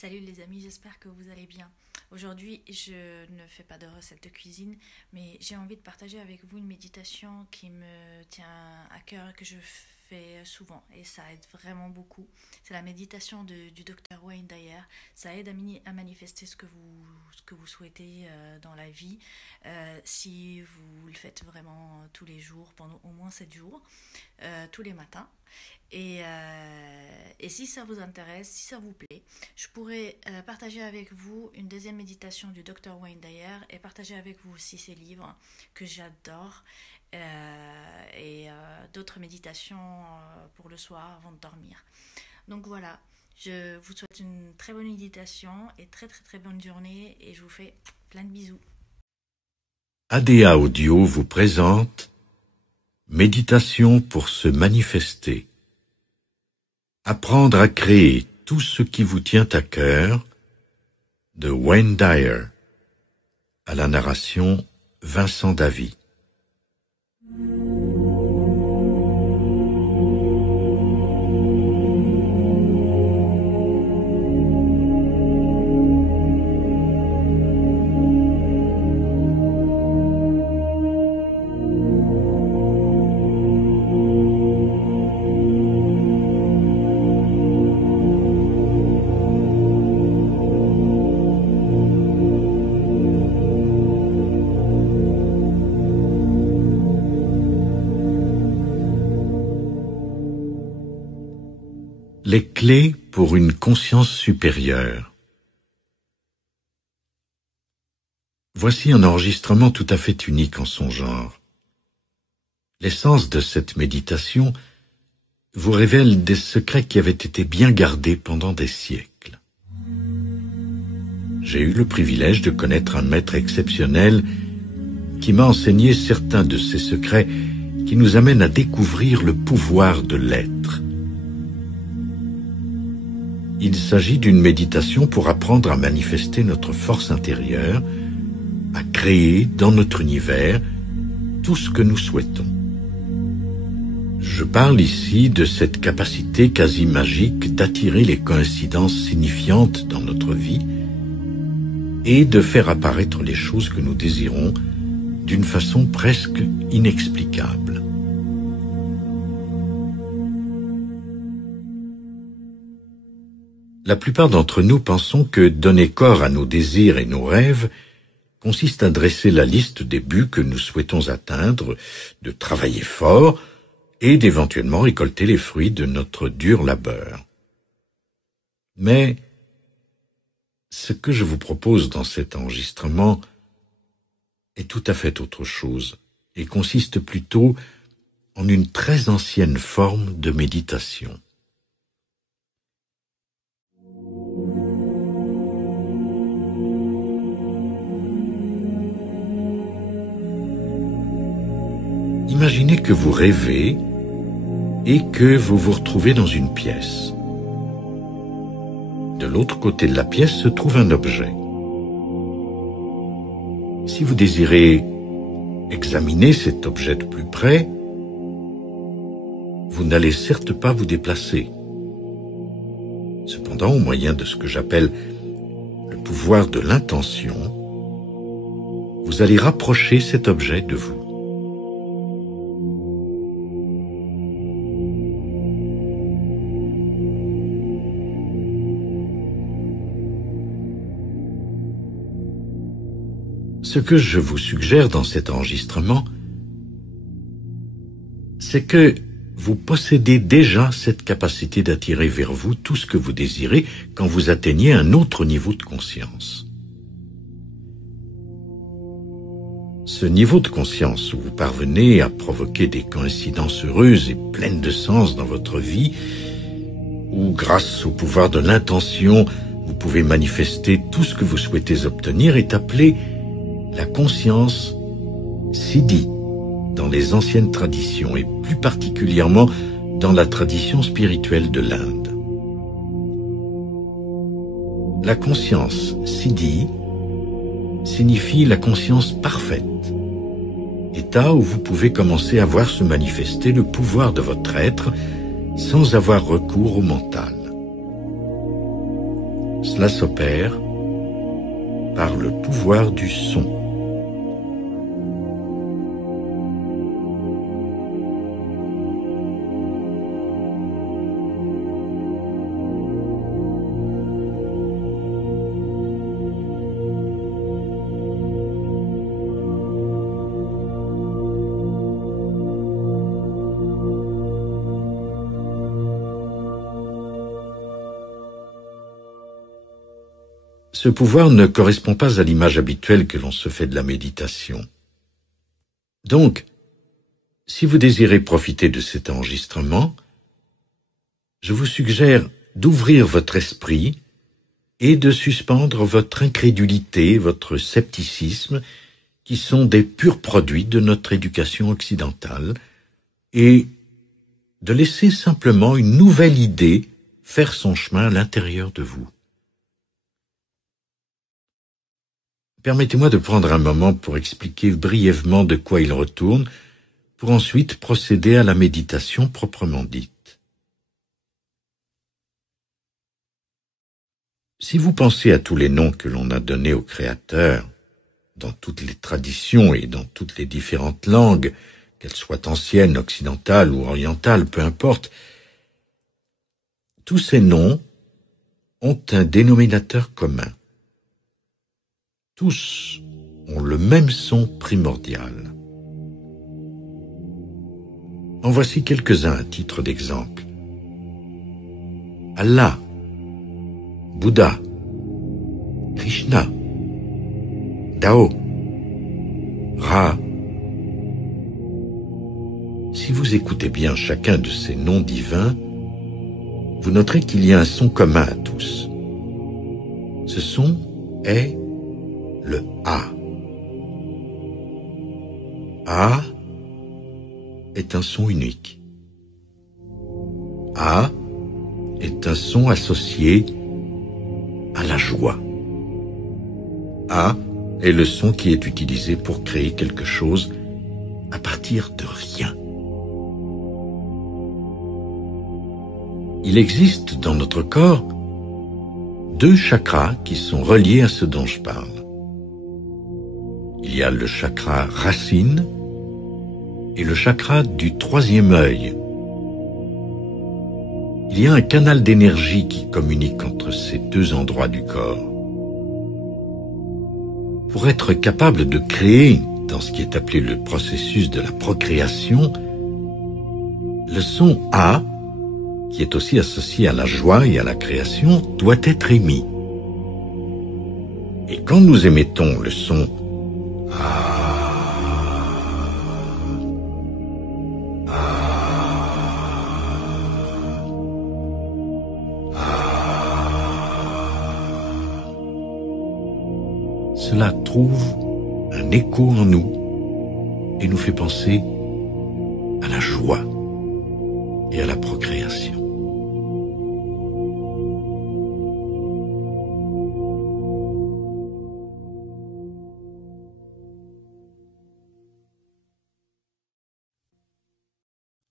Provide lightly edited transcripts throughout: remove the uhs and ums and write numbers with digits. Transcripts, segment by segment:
Salut les amis, j'espère que vous allez bien. Aujourd'hui, je ne fais pas de recette de cuisine, mais j'ai envie de partager avec vous une méditation qui me tient à cœur, que je fais souvent et ça aide vraiment beaucoup. C'est la méditation du docteur Wayne Dyer. Ça aide à manifester ce que vous souhaitez dans la vie si vous le faites vraiment tous les jours, pendant au moins 7 jours, tous les matins. Et si ça vous intéresse, si ça vous plaît, je pourrais partager avec vous une deuxième méditation du Dr. Wayne Dyer et partager avec vous aussi ses livres que j'adore d'autres méditations pour le soir avant de dormir. Donc voilà, je vous souhaite une très bonne méditation et très très très bonne journée et je vous fais plein de bisous. ADA Audio vous présente Méditation pour se manifester. Apprendre à créer tout ce qui vous tient à cœur de Wayne Dyer. À la narration, Vincent Davy. Les clés pour une conscience supérieure. Voici un enregistrement tout à fait unique en son genre. L'essence de cette méditation vous révèle des secrets qui avaient été bien gardés pendant des siècles. J'ai eu le privilège de connaître un maître exceptionnel qui m'a enseigné certains de ces secrets qui nous amènent à découvrir le pouvoir de l'être. Il s'agit d'une méditation pour apprendre à manifester notre force intérieure, à créer dans notre univers tout ce que nous souhaitons. Je parle ici de cette capacité quasi magique d'attirer les coïncidences signifiantes dans notre vie et de faire apparaître les choses que nous désirons d'une façon presque inexplicable. La plupart d'entre nous pensons que donner corps à nos désirs et nos rêves consiste à dresser la liste des buts que nous souhaitons atteindre, de travailler fort et d'éventuellement récolter les fruits de notre dur labeur. Mais ce que je vous propose dans cet enregistrement est tout à fait autre chose et consiste plutôt en une très ancienne forme de méditation. Imaginez que vous rêvez et que vous vous retrouvez dans une pièce. De l'autre côté de la pièce se trouve un objet. Si vous désirez examiner cet objet de plus près, vous n'allez certes pas vous déplacer. Cependant, au moyen de ce que j'appelle le pouvoir de l'intention, vous allez rapprocher cet objet de vous. Ce que je vous suggère dans cet enregistrement, c'est que vous possédez déjà cette capacité d'attirer vers vous tout ce que vous désirez quand vous atteignez un autre niveau de conscience. Ce niveau de conscience où vous parvenez à provoquer des coïncidences heureuses et pleines de sens dans votre vie, où grâce au pouvoir de l'intention, vous pouvez manifester tout ce que vous souhaitez obtenir, est appelé la conscience Siddhi dans les anciennes traditions et plus particulièrement dans la tradition spirituelle de l'Inde. La conscience Siddhi signifie la conscience parfaite, état où vous pouvez commencer à voir se manifester le pouvoir de votre être sans avoir recours au mental. Cela s'opère par le pouvoir du son. Ce pouvoir ne correspond pas à l'image habituelle que l'on se fait de la méditation. Donc, si vous désirez profiter de cet enregistrement, je vous suggère d'ouvrir votre esprit et de suspendre votre incrédulité, votre scepticisme, qui sont des purs produits de notre éducation occidentale, et de laisser simplement une nouvelle idée faire son chemin à l'intérieur de vous. Permettez-moi de prendre un moment pour expliquer brièvement de quoi il retourne, pour ensuite procéder à la méditation proprement dite. Si vous pensez à tous les noms que l'on a donnés au Créateur, dans toutes les traditions et dans toutes les différentes langues, qu'elles soient anciennes, occidentales ou orientales, peu importe, tous ces noms ont un dénominateur commun. Tous ont le même son primordial. En voici quelques-uns à titre d'exemple. Allah, Bouddha, Krishna, Tao, Ra. Si vous écoutez bien chacun de ces noms divins, vous noterez qu'il y a un son commun à tous. Ce son est le A. A est un son unique. A est un son associé à la joie. A est le son qui est utilisé pour créer quelque chose à partir de rien. Il existe dans notre corps 2 chakras qui sont reliés à ce dont je parle. Il y a le chakra racine et le chakra du 3e œil. Il y a un canal d'énergie qui communique entre ces 2 endroits du corps. Pour être capable de créer, dans ce qui est appelé le processus de la procréation, le son A, qui est aussi associé à la joie et à la création, doit être émis. Et quand nous émettons le son cela trouve un écho en nous et nous fait penser à la joie et à la procréation.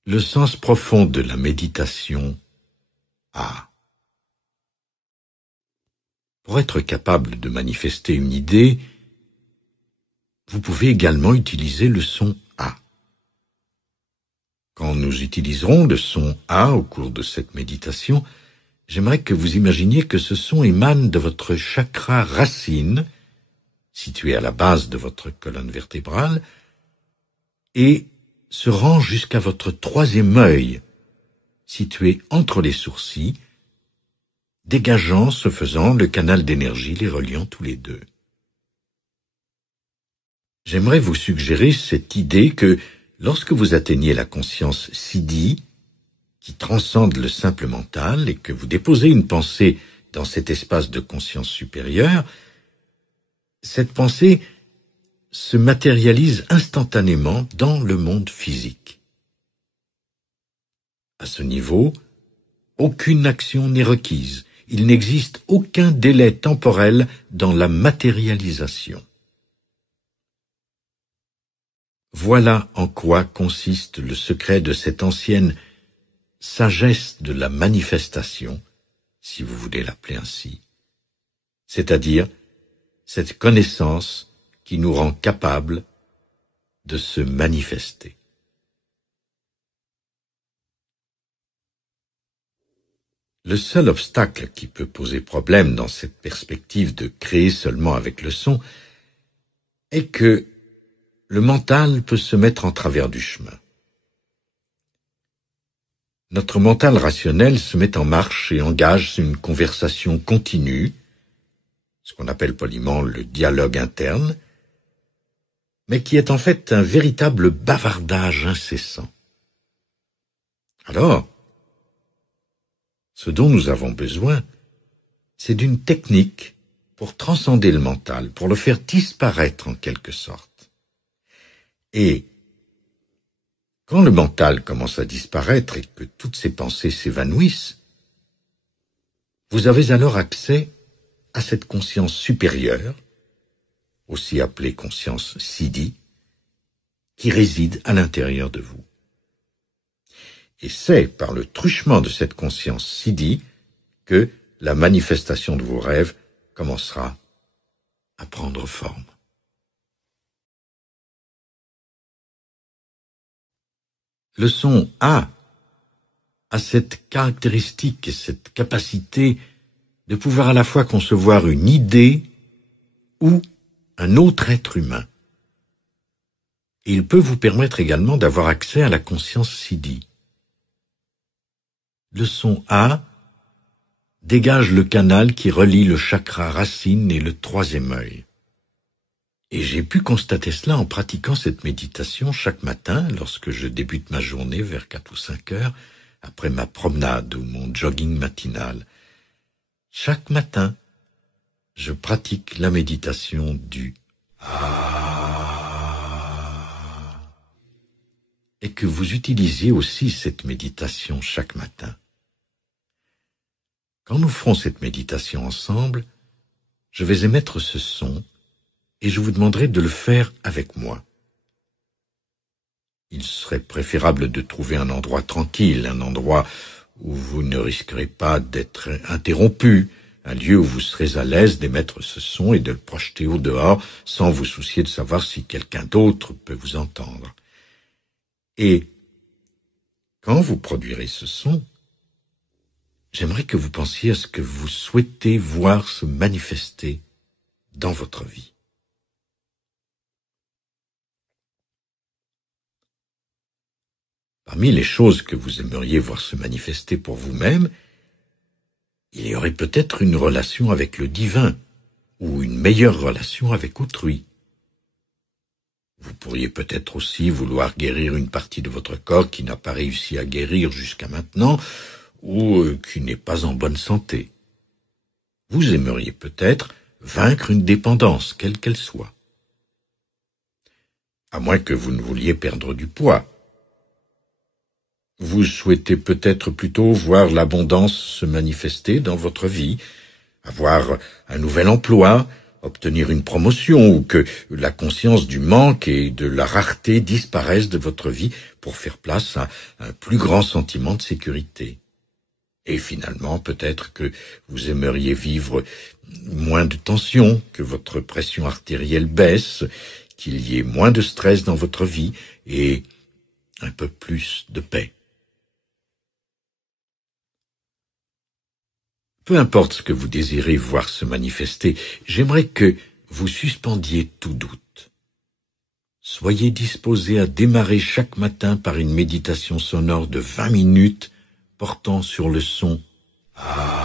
Le sens profond de la méditation A. Pour être capable de manifester une idée, vous pouvez également utiliser le son A. Quand nous utiliserons le son A au cours de cette méditation, j'aimerais que vous imaginiez que ce son émane de votre chakra racine, situé à la base de votre colonne vertébrale, et se rend jusqu'à votre 3e œil, situé entre les sourcils, dégageant, ce faisant, le canal d'énergie les reliant tous les 2. J'aimerais vous suggérer cette idée que, lorsque vous atteignez la conscience siddhi, qui transcende le simple mental, et que vous déposez une pensée dans cet espace de conscience supérieure, cette pensée se matérialise instantanément dans le monde physique. À ce niveau, aucune action n'est requise. Il n'existe aucun délai temporel dans la matérialisation. Voilà en quoi consiste le secret de cette ancienne sagesse de la manifestation, si vous voulez l'appeler ainsi, c'est-à-dire cette connaissance qui nous rend capables de se manifester. Le seul obstacle qui peut poser problème dans cette perspective de créer seulement avec le son est que le mental peut se mettre en travers du chemin. Notre mental rationnel se met en marche et engage une conversation continue, ce qu'on appelle poliment le dialogue interne, mais qui est en fait un véritable bavardage incessant. Alors, ce dont nous avons besoin, c'est d'une technique pour transcender le mental, pour le faire disparaître en quelque sorte. Et quand le mental commence à disparaître et que toutes ces pensées s'évanouissent, vous avez alors accès à cette conscience supérieure, aussi appelée conscience siddhi, qui réside à l'intérieur de vous. Et c'est par le truchement de cette conscience siddhi que la manifestation de vos rêves commencera à prendre forme. Le son A a cette caractéristique et cette capacité de pouvoir à la fois concevoir une idée ou un autre être humain. Et il peut vous permettre également d'avoir accès à la conscience siddhi. Le son A dégage le canal qui relie le chakra racine et le troisième œil. Et j'ai pu constater cela en pratiquant cette méditation chaque matin lorsque je débute ma journée vers 4 ou 5 heures, après ma promenade ou mon jogging matinal. Chaque matin, je pratique la méditation du A. Et que vous utilisiez aussi cette méditation chaque matin. Quand nous ferons cette méditation ensemble, je vais émettre ce son et je vous demanderai de le faire avec moi. Il serait préférable de trouver un endroit tranquille, un endroit où vous ne risquerez pas d'être interrompu, un lieu où vous serez à l'aise d'émettre ce son et de le projeter au dehors sans vous soucier de savoir si quelqu'un d'autre peut vous entendre. Et quand vous produirez ce son, j'aimerais que vous pensiez à ce que vous souhaitez voir se manifester dans votre vie. Parmi les choses que vous aimeriez voir se manifester pour vous-même, il y aurait peut-être une relation avec le divin ou une meilleure relation avec autrui. Vous pourriez peut-être aussi vouloir guérir une partie de votre corps qui n'a pas réussi à guérir jusqu'à maintenant ou qui n'est pas en bonne santé. Vous aimeriez peut-être vaincre une dépendance, quelle qu'elle soit. À moins que vous ne vouliez perdre du poids. Vous souhaitez peut-être plutôt voir l'abondance se manifester dans votre vie, avoir un nouvel emploi, obtenir une promotion ou que la conscience du manque et de la rareté disparaissent de votre vie pour faire place à un plus grand sentiment de sécurité. Et finalement, peut-être que vous aimeriez vivre moins de tension, que votre pression artérielle baisse, qu'il y ait moins de stress dans votre vie et un peu plus de paix. Peu importe ce que vous désirez voir se manifester, j'aimerais que vous suspendiez tout doute. Soyez disposé à démarrer chaque matin par une méditation sonore de 20 minutes portant sur le son A.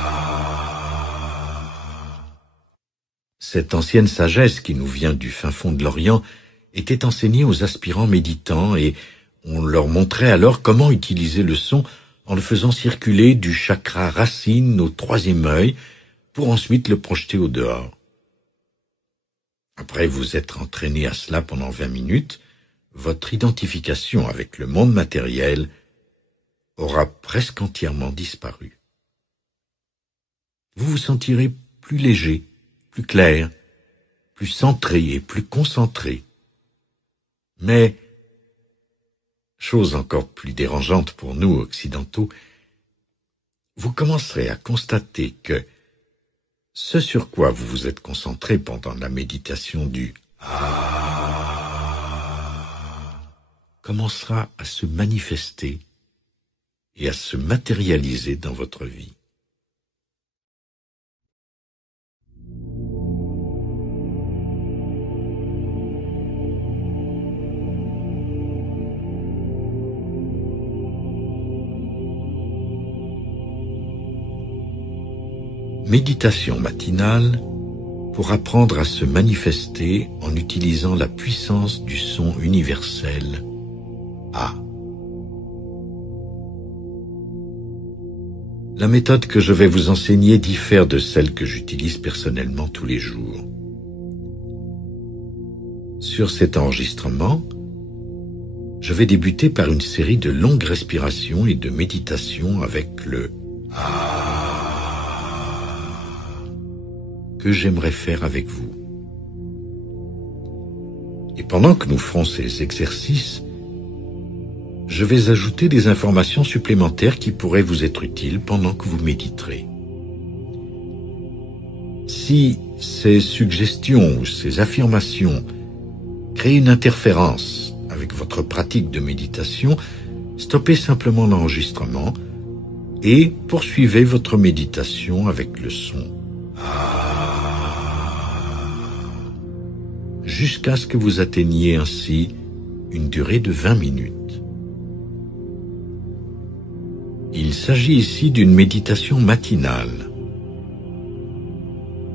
Cette ancienne sagesse qui nous vient du fin fond de l'Orient était enseignée aux aspirants méditants et on leur montrait alors comment utiliser le son en le faisant circuler du chakra racine au troisième œil pour ensuite le projeter au dehors. Après vous être entraîné à cela pendant 20 minutes, votre identification avec le monde matériel aura presque entièrement disparu. Vous vous sentirez plus léger, plus clair, plus centré et plus concentré. Mais chose encore plus dérangeante pour nous, occidentaux, vous commencerez à constater que Ce sur quoi vous vous êtes concentré pendant la méditation du commencera à se manifester et à se matérialiser dans votre vie. Méditation matinale pour apprendre à se manifester en utilisant la puissance du son universel A. La méthode que je vais vous enseigner diffère de celle que j'utilise personnellement tous les jours. Sur cet enregistrement, je vais débuter par une série de longues respirations et de méditations avec le A que j'aimerais faire avec vous. Et pendant que nous ferons ces exercices, je vais ajouter des informations supplémentaires qui pourraient vous être utiles pendant que vous méditerez. Si ces suggestions ou ces affirmations créent une interférence avec votre pratique de méditation, stoppez simplement l'enregistrement et poursuivez votre méditation avec le son jusqu'à ce que vous atteigniez ainsi une durée de 20 minutes. Il s'agit ici d'une méditation matinale.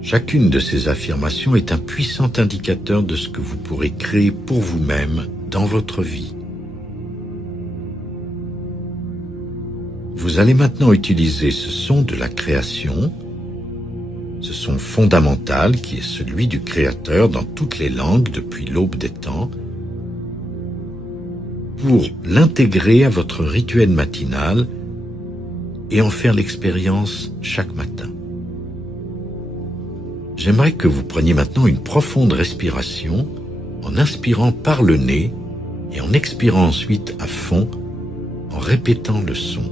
Chacune de ces affirmations est un puissant indicateur de ce que vous pourrez créer pour vous-même dans votre vie. Vous allez maintenant utiliser ce son de la création, ce son fondamental qui est celui du Créateur dans toutes les langues depuis l'aube des temps, pour l'intégrer à votre rituel matinal et en faire l'expérience chaque matin. J'aimerais que vous preniez maintenant une profonde respiration en inspirant par le nez et en expirant ensuite à fond en répétant le son.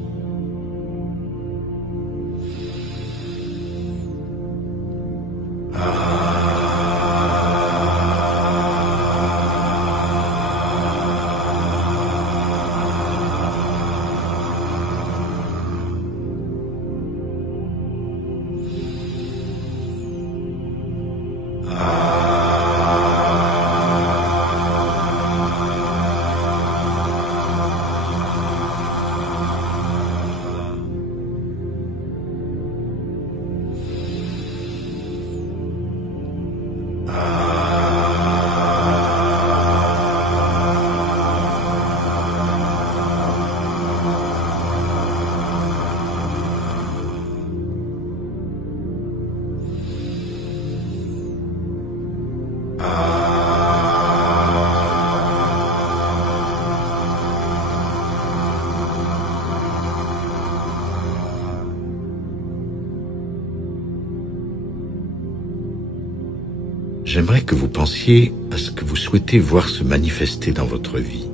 J'aimerais que vous pensiez à ce que vous souhaitez voir se manifester dans votre vie.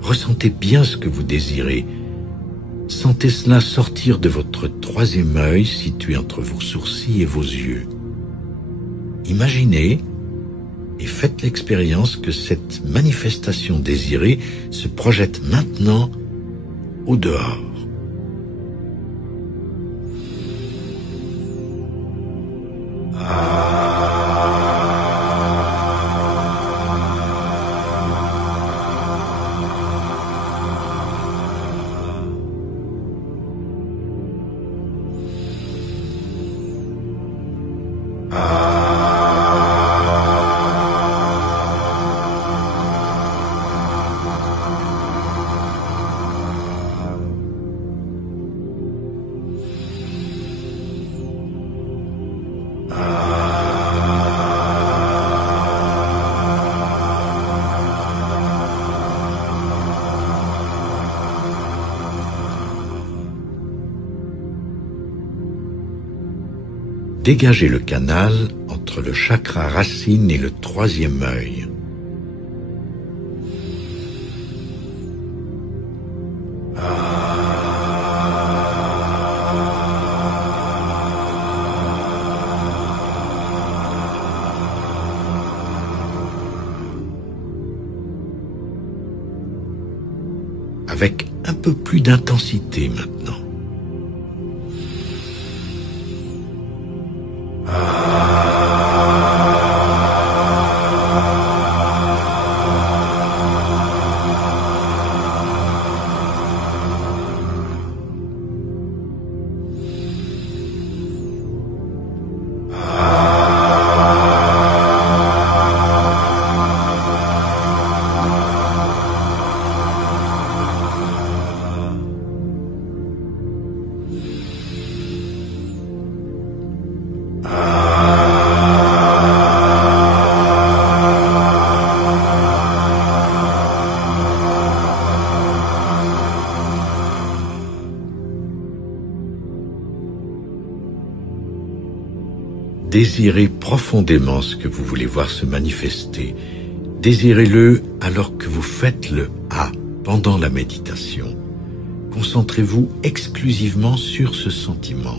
Ressentez bien ce que vous désirez. Sentez cela sortir de votre troisième œil situé entre vos sourcils et vos yeux. Imaginez et faites l'expérience que cette manifestation désirée se projette maintenant au dehors. Dégagez le canal entre le chakra racine et le troisième œil. avec un peu plus d'intensité maintenant. Désirez profondément ce que vous voulez voir se manifester. Désirez-le alors que vous faites le A pendant la méditation. Concentrez-vous exclusivement sur ce sentiment.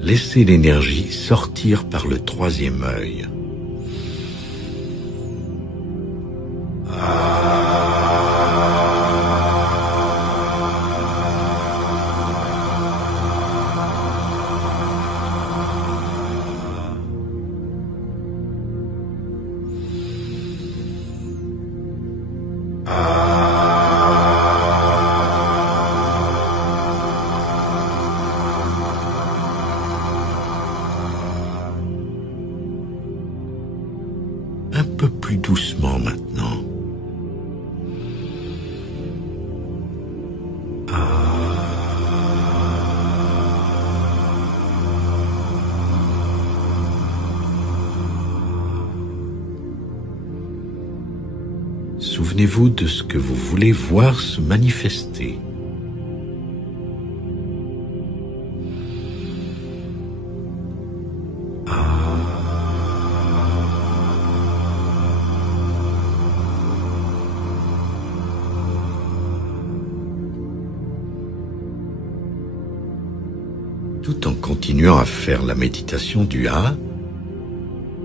Laissez l'énergie sortir par le troisième œil. Un peu plus doucement maintenant. Souvenez-vous de ce que vous voulez voir se manifester. Tout en continuant à faire la méditation du A,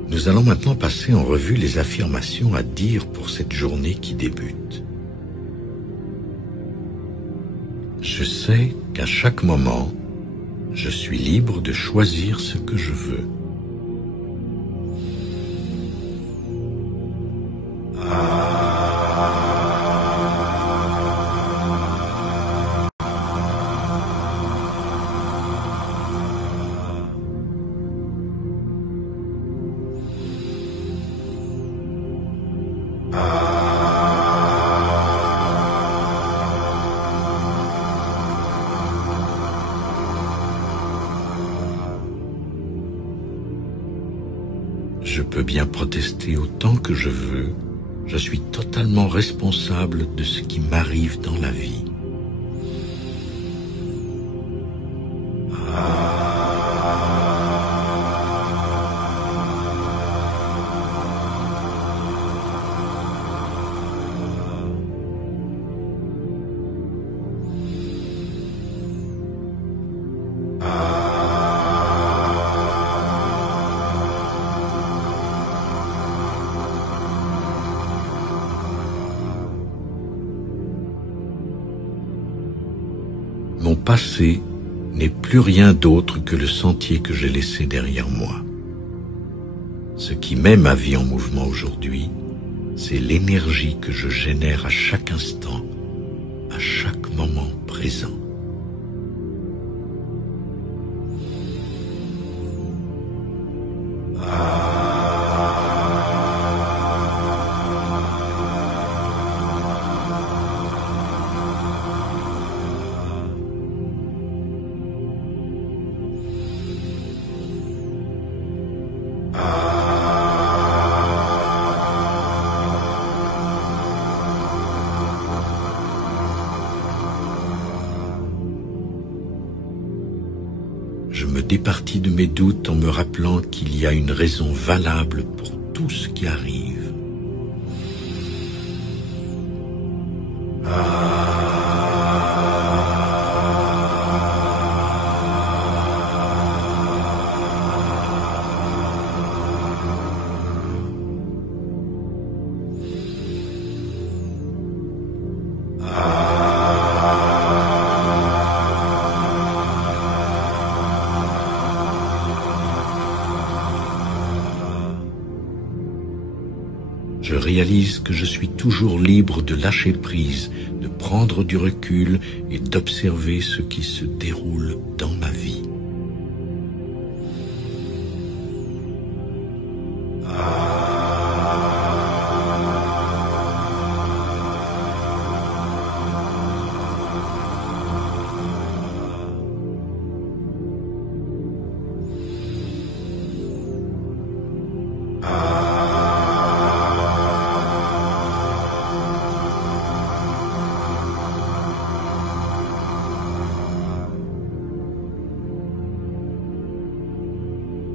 nous allons maintenant passer en revue les affirmations à dire pour cette journée qui débute. Je sais qu'à chaque moment, je suis libre de choisir ce que je veux. Je peux bien protester autant que je veux. Je suis totalement responsable de ce qui m'arrive dans la vie. Mon passé n'est plus rien d'autre que le sentier que j'ai laissé derrière moi. Ce qui met ma vie en mouvement aujourd'hui c'est l'énergie que je génère à chaque instant, à chaque moment présent. Je me départis de mes doutes en me rappelant qu'il y a une raison valable pour tout ce qui arrive. Je réalise que je suis toujours libre de lâcher prise, de prendre du recul et d'observer ce qui se déroule dans ma vie.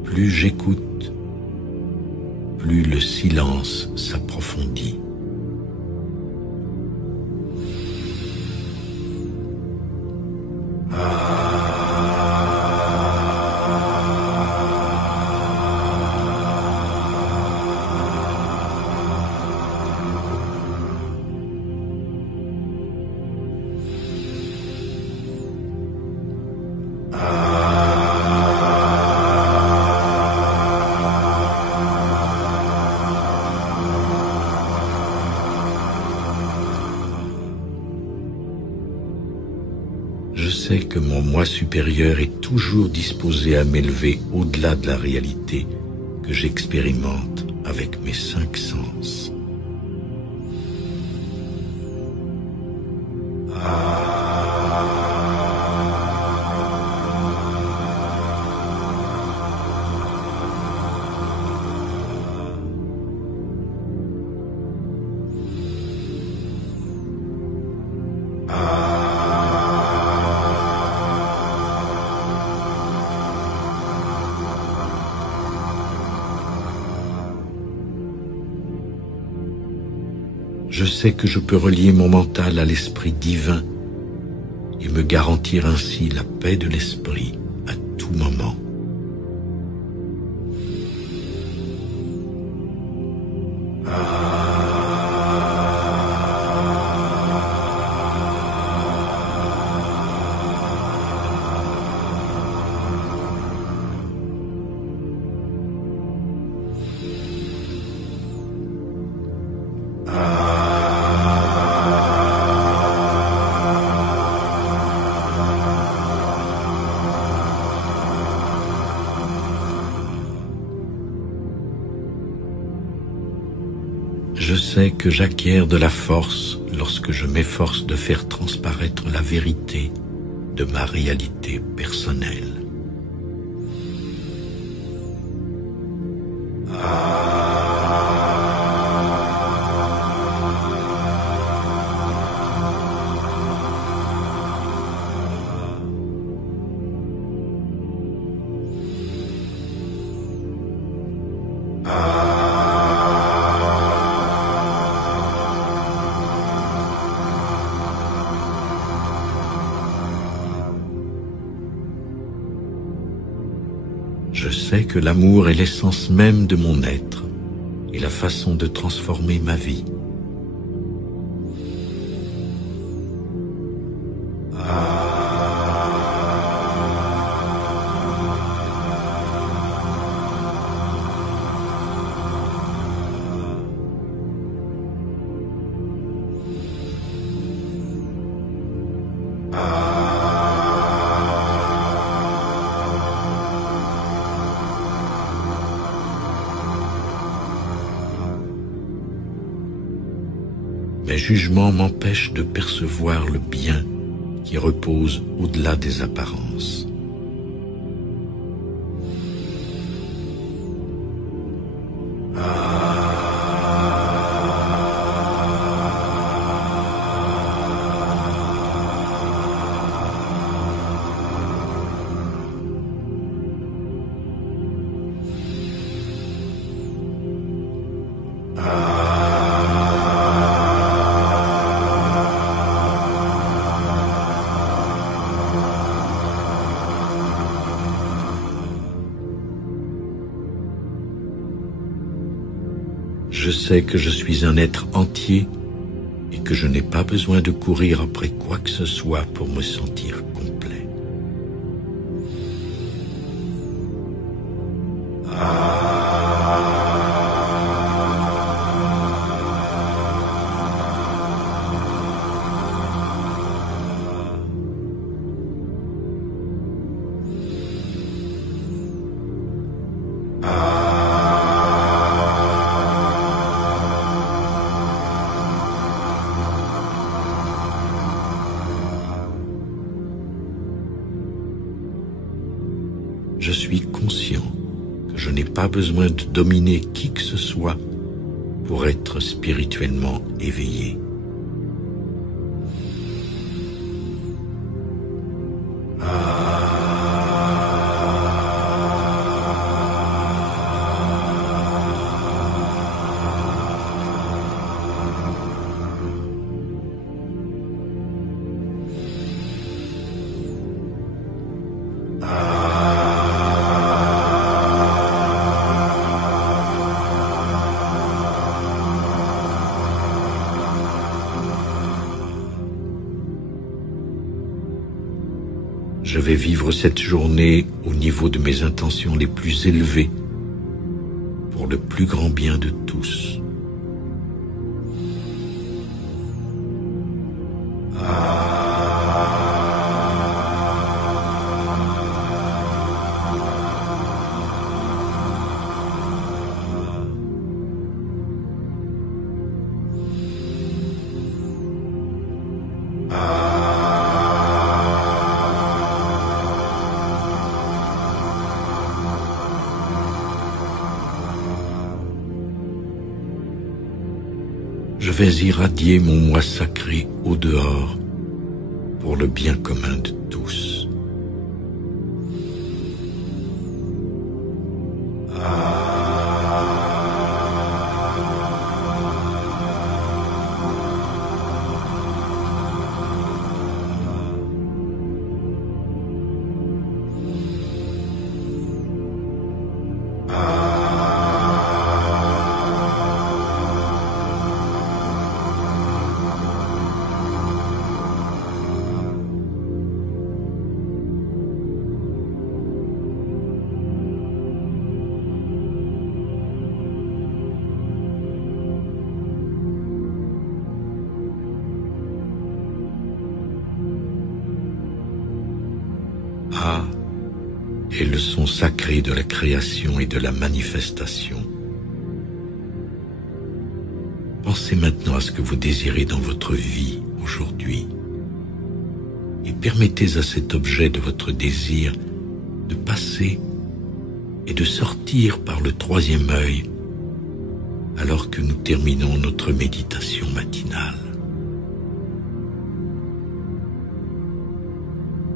Plus j'écoute, plus le silence s'approfondit. Je sais que mon moi supérieur est toujours disposé à m'élever au-delà de la réalité que j'expérimente avec mes 5 sens. Je sais que je peux relier mon mental à l'esprit divin et me garantir ainsi la paix de l'esprit à tout moment. Je sais que j'acquiers de la force lorsque je m'efforce de faire transparaître la vérité de ma réalité personnelle. Je sais que l'amour est l'essence même de mon être et la façon de transformer ma vie. mes jugements m'empêchent de percevoir le bien qui repose au-delà des apparences. Je sais que je suis un être entier et que je n'ai pas besoin de courir après quoi que ce soit pour me sentir complet. Je suis conscient que je n'ai pas besoin de dominer qui que ce soit pour être spirituellement éveillé. Je vais vivre cette journée au niveau de mes intentions les plus élevées pour le plus grand bien de tous. Je vais irradier mon moi sacré au dehors pour le bien commun de tous. A est le son sacré de la création et de la manifestation. Pensez maintenant à ce que vous désirez dans votre vie aujourd'hui et permettez à cet objet de votre désir de passer et de sortir par le troisième œil alors que nous terminons notre méditation matinale.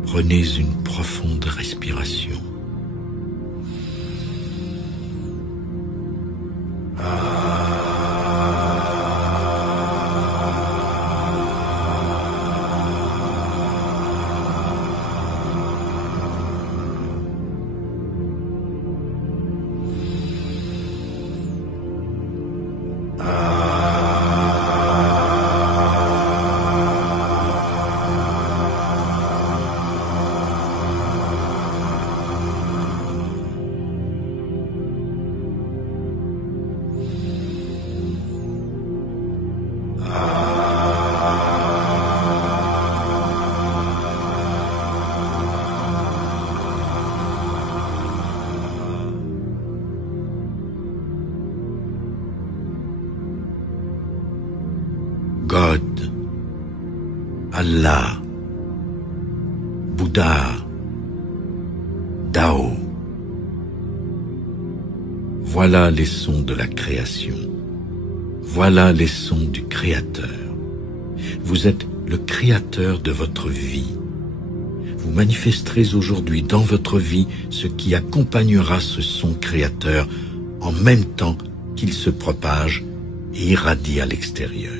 Prenez une profonde respiration. Allah, Bouddha, Dao. Voilà les sons de la création. Voilà les sons du Créateur. Vous êtes le créateur de votre vie. Vous manifesterez aujourd'hui dans votre vie ce qui accompagnera ce son créateur en même temps qu'il se propage et irradie à l'extérieur.